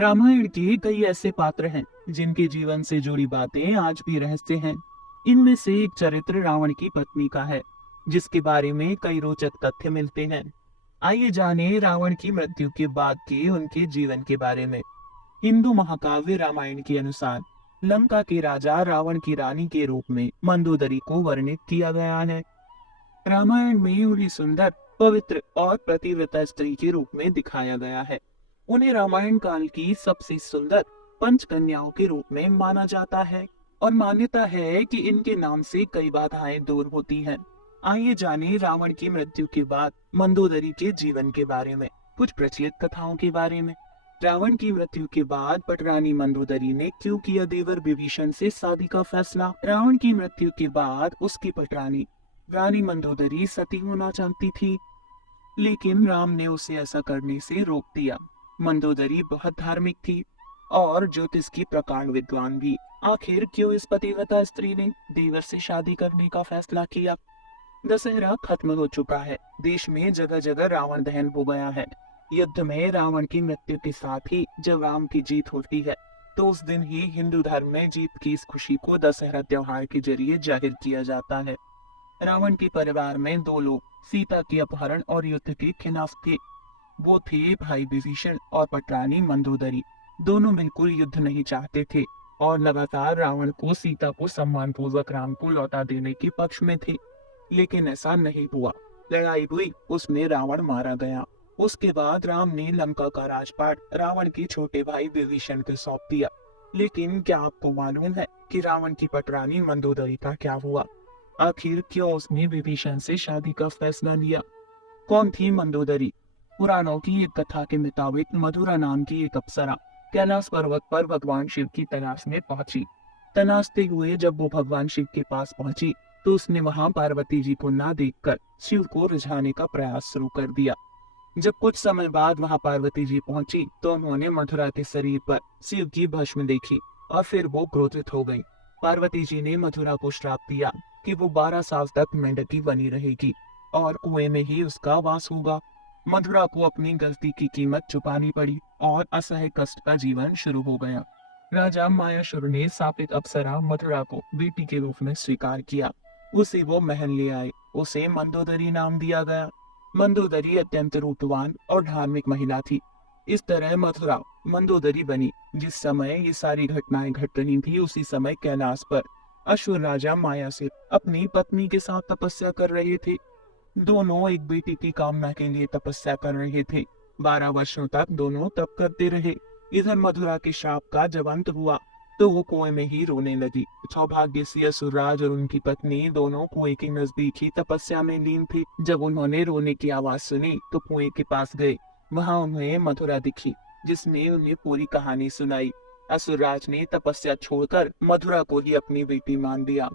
रामायण के कई ऐसे पात्र हैं जिनके जीवन से जुड़ी बातें आज भी रहस्य हैं। इनमें से एक चरित्र रावण की पत्नी का है, जिसके बारे में कई रोचक तथ्य मिलते हैं। आइए जानें रावण की मृत्यु के बाद के उनके जीवन के बारे में। हिंदू महाकाव्य रामायण के अनुसार लंका के राजा रावण की रानी के रूप में मंदोदरी को वर्णित किया गया है। रामायण में उन्हें सुंदर, पवित्र और पतिव्रता स्त्री के रूप में दिखाया गया है। उन्हें रामायण काल की सबसे सुंदर पंच कन्याओं के रूप में माना जाता है और मान्यता है कि इनके नाम से कई बाधाएं दूर होती हैं। आइए जानें रावण की मृत्यु के बाद मंदोदरी के जीवन के बारे में, कुछ प्रचलित कथाओं के बारे में। रावण की मृत्यु के बाद पटरानी मंदोदरी ने क्यों किया देवर विभीषण से शादी का फैसला? रावण की मृत्यु के बाद उसकी पटरानी रानी मंदोदरी सती होना चाहती थी, लेकिन राम ने उसे ऐसा करने से रोक दिया। मंदोदरी बहुत धार्मिक थी और ज्योतिष की प्रकांड विद्वान भी। आखिर क्यों इस पतिव्रता स्त्री ने देवर से शादी करने का फैसला किया? दशहरा खत्म हो चुका है, देश में जगह जगह रावण दहन हो गया है। युद्ध में रावण की मृत्यु के साथ ही जब राम की जीत होती है, तो उस दिन ही हिंदू धर्म में जीत की इस खुशी को दशहरा त्योहार के जरिए जाहिर किया जाता है। रावण के परिवार में दो लोग सीता के अपहरण और युद्ध के खिलाफ थे। वो थे भाई विभीषण और पटरानी मंदोदरी। दोनों बिल्कुल युद्ध नहीं चाहते थे और लगातार रावण को सीता को सम्मानपूर्वक राम को लौटा देने के पक्ष में थे। लेकिन ऐसा नहीं हुआ। लड़ाई हुई, उसमें रावण मारा गया। उसके बाद राम ने लंका का राजपाट रावण के छोटे भाई विभीषण को सौंप दिया। लेकिन क्या आपको मालूम है कि रावण की पटरानी मंदोदरी का क्या हुआ? आखिर क्यों उसने विभीषण से शादी का फैसला लिया? कौन थी मंदोदरी? पुराणों की एक कथा के मुताबिक मधुरा नाम की एक अप्सरा कैलाश पर्वत पर भगवान शिव की तलाश में पहुंची। तलाशते हुए जब वो भगवान शिव के पास पहुंची, तो उसने वहां पार्वती जी को ना देखकर शिव को रिझाने का प्रयास शुरू कर दिया। जब कुछ समय बाद वहां पार्वती जी पहुंची, तो उन्होंने मथुरा के शरीर पर शिव की भस्म देखी और फिर वो क्रोधित हो गई। पार्वती जी ने मथुरा को श्राप दिया कि वो 12 साल तक मेंढकी बनी रहेगी और कुएं में ही उसका वास होगा। मथुरा को अपनी गलती की कीमत चुकानी पड़ी और असह्य कष्ट का जीवन शुरू हो गया। राजा मायासुर ने शापित अप्सरा मथुरा को बेटी के रूप में स्वीकार किया। उसे वो महल ले आए। उसे मंदोदरी नाम दिया गया। मंदोदरी अत्यंत रूपवान और धार्मिक महिला थी। इस तरह मथुरा मंदोदरी बनी। जिस समय ये सारी घटनाएं घट रही थी, उसी समय कैलाश पर असुर राजा मायासुर अपनी पत्नी के साथ तपस्या कर रहे थे। दोनों एक बेटी की कामना के लिए तपस्या कर रहे थे। 12 वर्षों तक दोनों तप करते रहे। इधर मथुरा के श्राप का जब अंत हुआ, तो वो कुएं में ही रोने लगी। सौभाग्य से असुरराज और उनकी पत्नी दोनों कुएं के नजदीक ही तपस्या में लीन थी। जब उन्होंने रोने की आवाज सुनी, तो कुएं के पास गए। वहां उन्हें मथुरा दिखी, जिसने उन्हें पूरी कहानी सुनाई। असुरराज ने तपस्या छोड़कर मथुरा को ही अपनी बेटी मान लिया।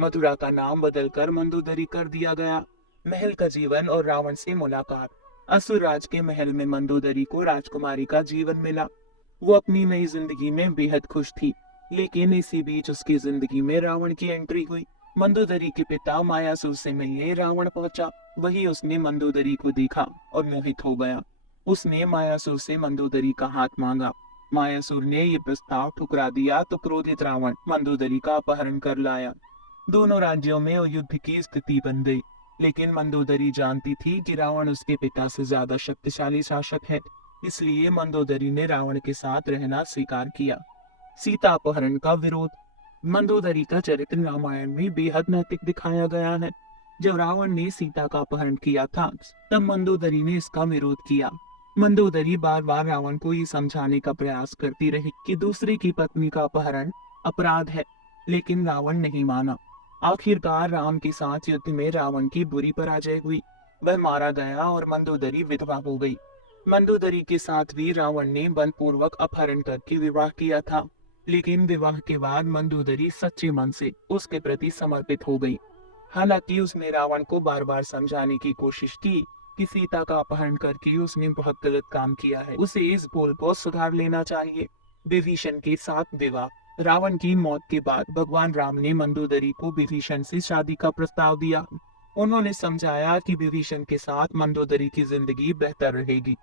मथुरा का नाम बदलकर मंदोदरी कर दिया गया। महल का जीवन और रावण से मुलाकात। असुरराज के महल में मंदोदरी को राजकुमारी का जीवन मिला। वो अपनी नई जिंदगी में बेहद खुश थी, लेकिन इसी बीच उसकी जिंदगी में रावण की एंट्री हुई। मंदोदरी के पिता मायासुर से मिलने रावण पहुंचा। वही उसने मंदोदरी को देखा और मोहित हो गया। उसने मायासुर से मंदोदरी का हाथ मांगा। मायासुर ने ये प्रस्ताव ठुकरा दिया, तो क्रोधित रावण मंदोदरी का अपहरण कर लाया। दोनों राज्यों में युद्ध की स्थिति बन गई। लेकिन मंदोदरी जानती थी कि रावण उसके पिता से ज्यादा शक्तिशाली शासक है, इसलिए मंदोदरी ने रावण के साथ रहना स्वीकार किया। सीता अपहरण का विरोध। मंदोदरी का चरित्र रामायण में बेहद नैतिक दिखाया गया है। जब रावण ने सीता का अपहरण किया था, तब मंदोदरी ने इसका विरोध किया। मंदोदरी बार बार रावण को ये समझाने का प्रयास करती रही कि दूसरे की पत्नी का अपहरण अपराध है, लेकिन रावण नहीं माना। आखिरकार राम के साथ युद्ध में रावण की बुरी पराजय हुई। वह मारा गया और मंदोदरी विधवा हो गई। मंदोदरी के साथ भी रावण ने बलपूर्वक अपहरण करके विवाह किया था, लेकिन विवाह के बाद मंदोदरी सच्चे मन से उसके प्रति समर्पित हो गई। हालांकि उसने रावण को बार बार समझाने की कोशिश की कि सीता का अपहरण करके उसने बहुत गलत काम किया है, उसे इस भूल को सुधार लेना चाहिए। विभीषण के साथ विवाह। रावण की मौत के बाद भगवान राम ने मंदोदरी को विभीषण से शादी का प्रस्ताव दिया। उन्होंने समझाया कि विभीषण के साथ मंदोदरी की जिंदगी बेहतर रहेगी।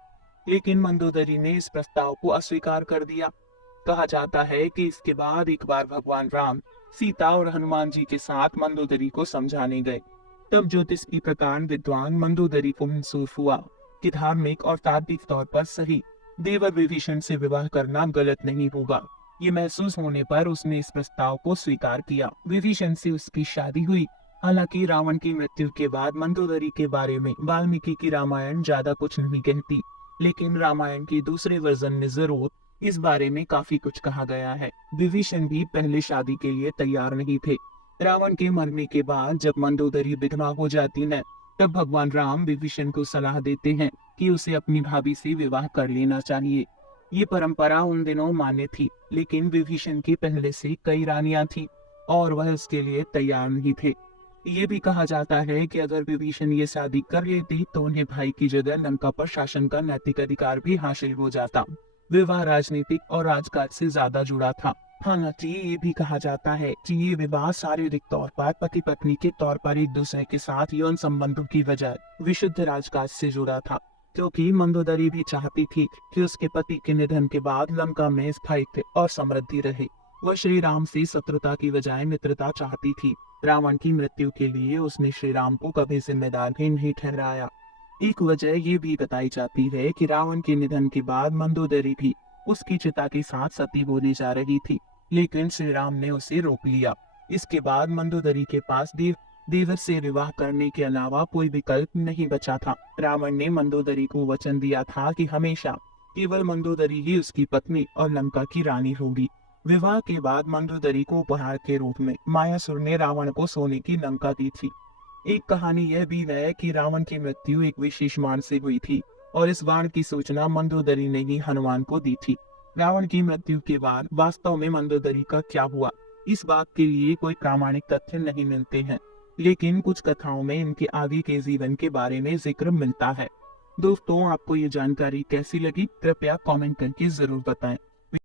लेकिन मंदोदरी ने इस प्रस्ताव को अस्वीकार कर दिया। कहा जाता है कि इसके बाद एक बार भगवान राम, सीता और हनुमान जी के साथ मंदोदरी को समझाने गए। तब ज्योतिषी प्रकांड विद्वान मंदोदरी को महसूस हुआ कि धार्मिक और तात्विक तौर पर सही देवर विभीषण से विवाह करना गलत नहीं होगा। ये महसूस होने पर उसने इस प्रस्ताव को स्वीकार किया। विभीषण से उसकी शादी हुई। हालांकि रावण की मृत्यु के बाद मंदोदरी के बारे में वाल्मीकि की रामायण ज्यादा कुछ नहीं कहती, लेकिन रामायण के दूसरे वर्जन में जरूर इस बारे में काफी कुछ कहा गया है। विभीषण भी पहले शादी के लिए तैयार नहीं थे। रावण के मरने के बाद जब मंदोदरी विधवा हो जाती है, तब भगवान राम विभीषण को सलाह देते हैं कि उसे अपनी भाभी से विवाह कर लेना चाहिए। ये परंपरा उन दिनों मान्य थी, लेकिन विभीषण की पहले से कई रानियां थी और वह इसके लिए तैयार नहीं थे। ये भी कहा जाता है कि अगर विभीषण ये शादी कर लेती तो उन्हें भाई की जगह लंका पर शासन का नैतिक अधिकार भी हासिल हो जाता। विवाह राजनीतिक और राजकाज से ज्यादा जुड़ा था। हालांकि ये भी कहा जाता है कि ये विवाह शारीरिक तौर पर पति पत्नी के तौर पर एक दूसरे के साथ यौन संबंधों की बजाय विशुद्ध राजकाज से जुड़ा था, क्योंकि मंदोदरी भी चाहती थी कि उसके पति के निधन के बाद लंका में स्थायित्व और समृद्धि रहे। वह श्री राम से शत्रुता की बजाय मित्रता चाहती थी। रावण की मृत्यु के लिए उसने श्री राम को कभी जिम्मेदार ही नहीं ठहराया। एक वजह ये भी बताई जाती है कि रावण के निधन के बाद मंदोदरी भी उसकी चिता के साथ सती बोली जा रही थी, लेकिन श्री राम ने उसे रोक लिया। इसके बाद मंदोदरी के पास देवर से विवाह करने के अलावा कोई विकल्प नहीं बचा था। रावण ने मंदोदरी को वचन दिया था कि हमेशा केवल मंदोदरी ही उसकी पत्नी और लंका की रानी होगी। विवाह के बाद मंदोदरी को उपहार के रूप में मायासुर ने रावण को सोने की लंका दी थी। एक कहानी यह भी है कि रावण की मृत्यु एक विशेष बाण से हुई थी और इस बाण की सूचना मंदोदरी ने ही हनुमान को दी थी। रावण की मृत्यु के बाद वास्तव में मंदोदरी का क्या हुआ, इस बात के लिए कोई प्रामाणिक तथ्य नहीं मिलते हैं, लेकिन कुछ कथाओं में इनके आगे के जीवन के बारे में जिक्र मिलता है। दोस्तों, आपको ये जानकारी कैसी लगी कृपया कमेंट करके जरूर बताएं।